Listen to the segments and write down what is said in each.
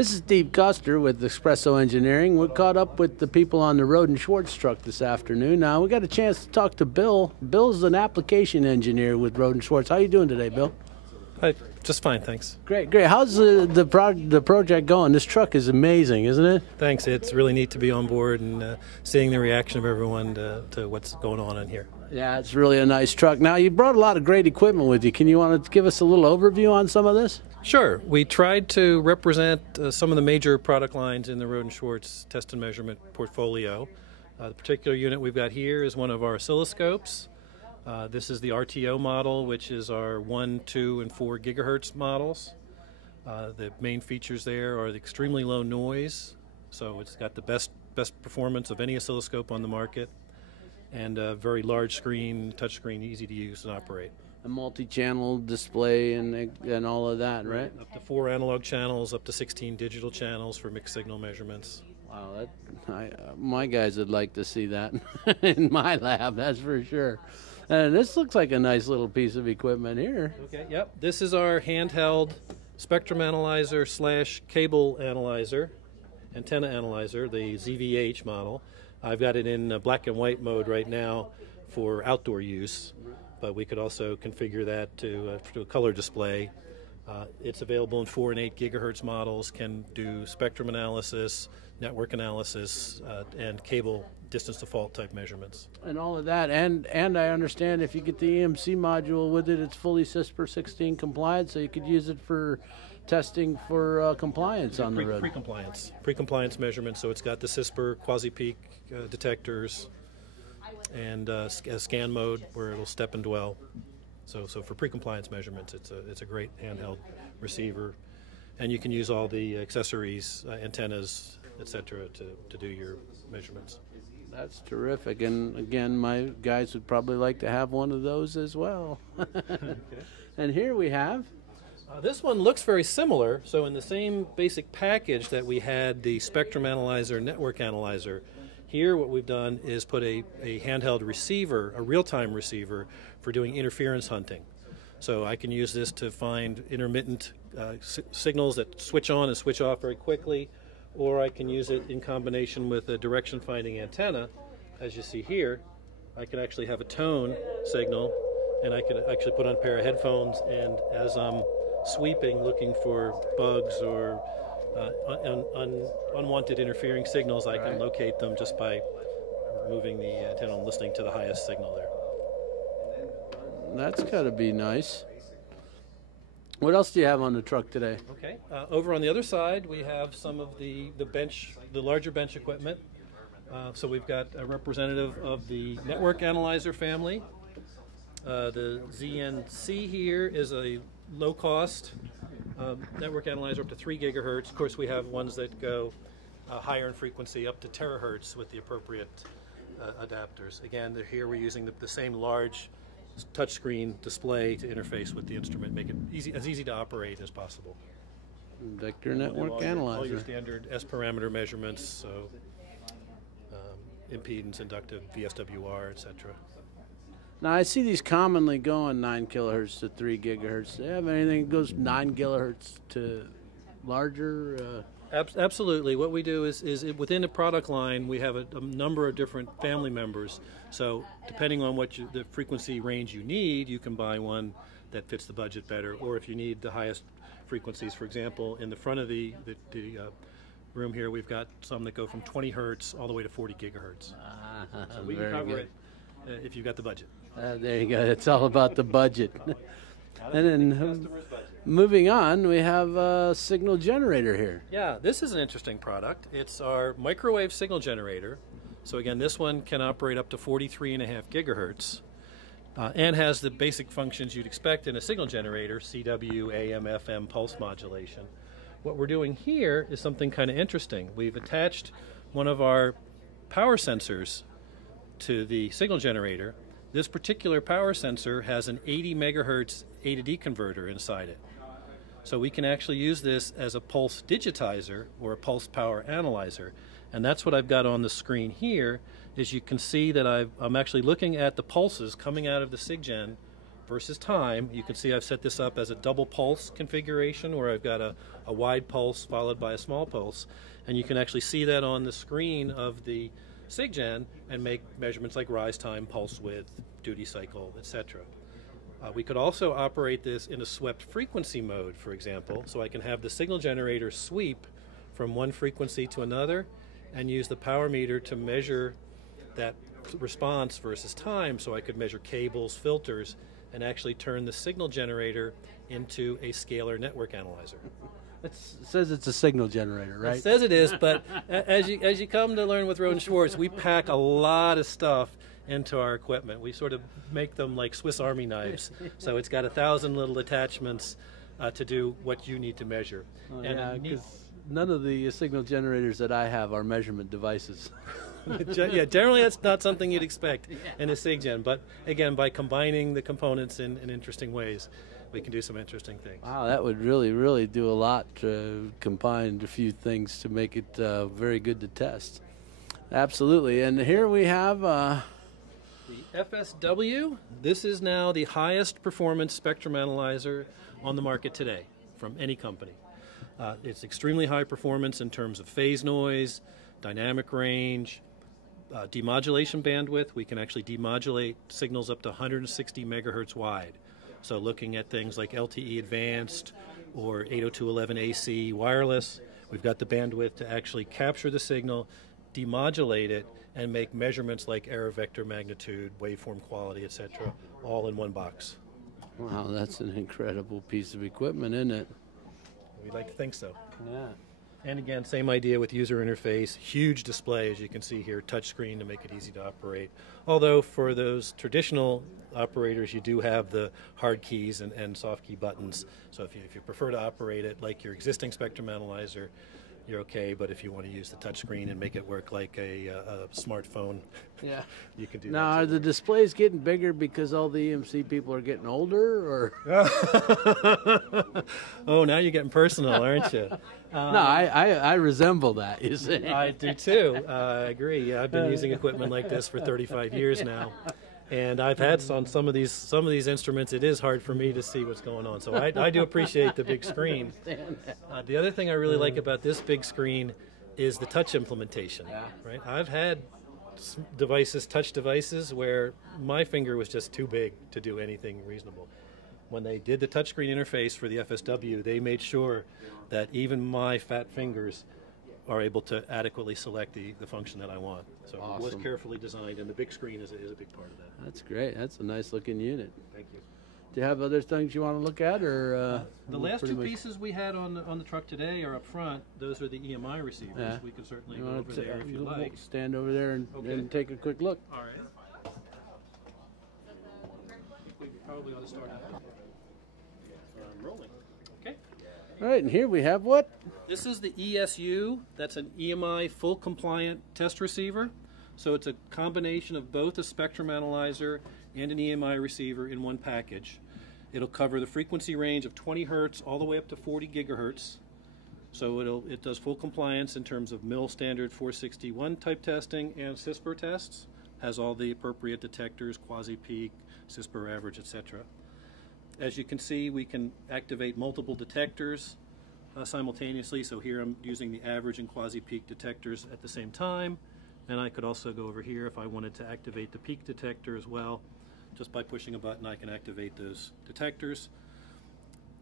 This is Steve Custer with Espresso Engineering. We caught up with the people on the Rohde Schwarz truck this afternoon. Now, we got a chance to talk to Bill. Bill's an application engineer with Rohde Schwarz. How are you doing today, Bill? Hi, just fine, thanks. Great. How's the project going? This truck is amazing, isn't it? Thanks. It's really neat to be on board and seeing the reaction of everyone to what's going on in here. Yeah, it's really a nice truck. Now, you brought a lot of great equipment with you. Can you want to give us a little overview on some of this? Sure. We tried to represent some of the major product lines in the Rohde Schwarz test and measurement portfolio. The particular unit we've got here is one of our oscilloscopes. This is the RTO model, which is our 1, 2, and 4 gigahertz models. The main features there are the extremely low noise, so it's got the best performance of any oscilloscope on the market, and a very large screen, touch screen, easy to use and operate. A multi-channel display and all of that, right? Up to 4 analog channels, up to 16 digital channels for mixed signal measurements. Wow, my guys would like to see that in my lab, that's for sure. And this looks like a nice little piece of equipment here. Okay, yep. This is our handheld spectrum analyzer / cable analyzer, antenna analyzer, the ZVH model. I've got it in black and white mode right now for outdoor use, but we could also configure that to a color display. It's available in 4 and 8 gigahertz models, can do spectrum analysis, network analysis, and cable distance to fault type measurements. And all of that, and I understand if you get the EMC module with it, it's fully CISPR 16 compliant, so you could use it for testing for compliance on the road. Pre-compliance measurements, so it's got the CISPR quasi-peak detectors and a scan mode where it'll step and dwell. So for pre-compliance measurements, it's a great handheld receiver, and you can use all the accessories, antennas, etc., to do your measurements. That's terrific, and again, my guys would probably like to have one of those as well. Okay. And here we have. This one looks very similar. So in the same basic package that we had the spectrum analyzer, network analyzer, here what we've done is put a handheld receiver, a real-time receiver, for doing interference hunting. So I can use this to find intermittent signals that switch on and switch off very quickly, or I can use it in combination with a direction-finding antenna. As you see here, I can actually have a tone signal, and I can actually put on a pair of headphones, and as I'm sweeping, looking for bugs or unwanted interfering signals, I can locate them just by moving the antenna and listening to the highest signal there. That's got to be nice. What else do you have on the truck today? Okay. Over on the other side, we have some of the larger bench equipment. So we've got a representative of the network analyzer family. The ZNC here is a low-cost network analyzer up to 3 gigahertz. Of course, we have ones that go higher in frequency, up to terahertz, with the appropriate adapters. Again, here we're using the same large touchscreen display to interface with the instrument, make it as easy to operate as possible. Vector network analyzer. All your standard S parameter measurements, so impedance, inductive, VSWR, etc. Now, I see these commonly going 9 kilohertz to 3 gigahertz. Do you have anything that goes 9 kilohertz to larger? Absolutely. What we do is within the product line, we have a number of different family members. So depending on what the frequency range you need, you can buy one that fits the budget better. Or if you need the highest frequencies, for example, in the front of the room here, we've got some that go from 20 hertz all the way to 40 gigahertz. So we can cover it if you've got the budget. There you go. It's all about the budget. And then moving on, we have a signal generator here. Yeah, this is an interesting product. It's our microwave signal generator. So again, this one can operate up to 43.5 gigahertz and has the basic functions you'd expect in a signal generator: CW, AM, FM, pulse modulation. What we're doing here is something kind of interesting. We've attached one of our power sensors to the signal generator. This particular power sensor has an 80 megahertz A to D converter inside it. So we can actually use this as a pulse digitizer or a pulse power analyzer. And that's what I've got on the screen here, is you can see that I'm actually looking at the pulses coming out of the SIGGEN versus time. You can see I've set this up as a double pulse configuration where I've got a wide pulse followed by a small pulse, and you can actually see that on the screen of the SIGGEN and make measurements like rise time, pulse width, duty cycle, etc. We could also operate this in a swept frequency mode, for example, so I can have the signal generator sweep from one frequency to another and use the power meter to measure that response versus time, so I could measure cables, filters, and actually turn the signal generator into a scalar network analyzer. It says it's a signal generator, right? It says it is, but as you come to learn with Rohde Schwarz, we pack a lot of stuff into our equipment. We sort of make them like Swiss Army knives. So it's got 1,000 little attachments to do what you need to measure. Oh, yeah, because none of the signal generators that I have are measurement devices. Yeah, generally that's not something you'd expect in a SIGGEN, but again, by combining the components in interesting ways, we can do some interesting things. Wow, that would really do a lot to combine a few things to make it very good to test. Absolutely, and here we have the FSW. This is now the highest performance spectrum analyzer on the market today from any company. It's extremely high performance in terms of phase noise, dynamic range, demodulation bandwidth. We can actually demodulate signals up to 160 megahertz wide. So looking at things like LTE Advanced or 802.11ac wireless, we've got the bandwidth to actually capture the signal, demodulate it, and make measurements like error vector magnitude, waveform quality, etc., all in one box. Wow, that's an incredible piece of equipment, isn't it? We'd like to think so. Yeah. And again, same idea with user interface, huge display, as you can see here, touchscreen to make it easy to operate. Although for those traditional operators, you do have the hard keys and soft key buttons. So if you prefer to operate it like your existing spectrum analyzer, you're okay. But if you want to use the touchscreen and make it work like a smartphone, yeah, you can do now, that. are the displays getting bigger because all the EMC people are getting older, or? Oh, now you're getting personal, aren't you? No, I resemble that, you see. I do too. I agree. Yeah, I've been using equipment like this for 35 years now, and I've had on some of these instruments. It is hard for me to see what's going on, so I do appreciate the big screen. The other thing I really like about this big screen is the touch implementation. Right? I've had touch devices, where my finger was just too big to do anything reasonable. When they did the touchscreen interface for the FSW, they made sure that even my fat fingers are able to adequately select the function that I want. So awesome. It was carefully designed, and the big screen is a big part of that. That's great. That's a nice looking unit. Thank you. Do you have other things you want to look at, or the last two pieces we had on the truck today are up front. Those are the EMI receivers. Yeah. We can certainly go over there if you like. Stand over there and take a quick look. All right. We probably ought to start out. Rolling. Okay. All right, and here we have what? This is the ESU. That's an EMI full compliant test receiver. So it's a combination of both a spectrum analyzer and an EMI receiver in one package. It'll cover the frequency range of 20 hertz all the way up to 40 gigahertz. So it does full compliance in terms of mil standard 461 type testing and CISPR tests. Has all the appropriate detectors, quasi-peak, CISPR average, etc. As you can see, we can activate multiple detectors simultaneously. So here I'm using the average and quasi-peak detectors at the same time. And I could also go over here if I wanted to activate the peak detector as well. Just by pushing a button, I can activate those detectors.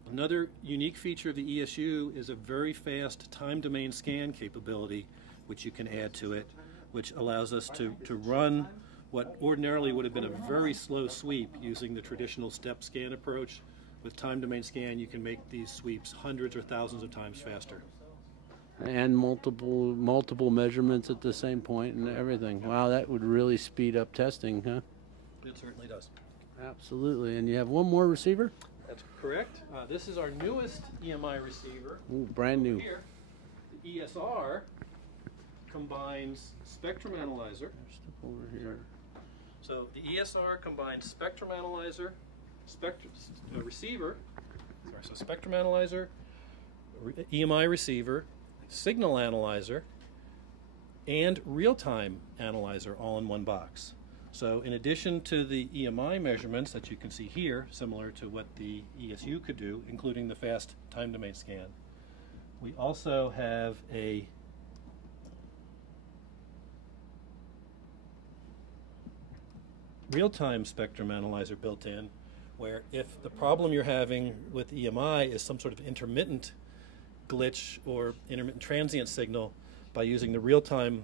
Another unique feature of the ESU is a very fast time domain scan capability, which you can add to it, which allows us to run what ordinarily would have been a very slow sweep using the traditional step scan approach. With time domain scan, you can make these sweeps hundreds or thousands of times faster. And multiple measurements at the same point and everything. Wow, that would really speed up testing, huh? It certainly does. Absolutely. And you have one more receiver? That's correct. This is our newest EMI receiver. Ooh, brand new. Here, the ESR combines spectrum analyzer. Over here. So the ESR combines spectrum analyzer, receiver. Sorry, so spectrum analyzer, EMI receiver, signal analyzer, and real-time analyzer all in one box. So in addition to the EMI measurements that you can see here, similar to what the ESU could do, including the fast time domain scan, we also have a real-time spectrum analyzer built in, where if the problem you're having with EMI is some sort of intermittent glitch or intermittent transient signal, by using the real-time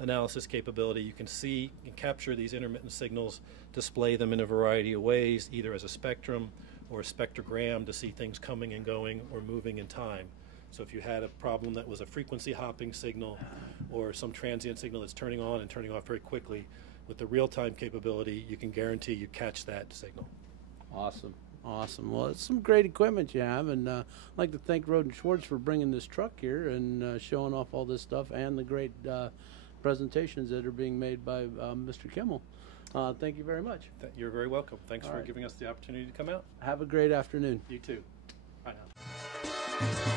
analysis capability, you can see and capture these intermittent signals, display them in a variety of ways, either as a spectrum or a spectrogram to see things coming and going or moving in time. So if you had a problem that was a frequency hopping signal or some transient signal that's turning on and turning off very quickly, with the real-time capability, you can guarantee you catch that signal. Awesome. Awesome. Well, it's some great equipment you have, and I'd like to thank Rohde Schwarz for bringing this truck here and showing off all this stuff and the great presentations that are being made by Mr. Kimmel. Thank you very much. You're very welcome. Thanks for giving us the opportunity to come out. Have a great afternoon. You too. Bye now.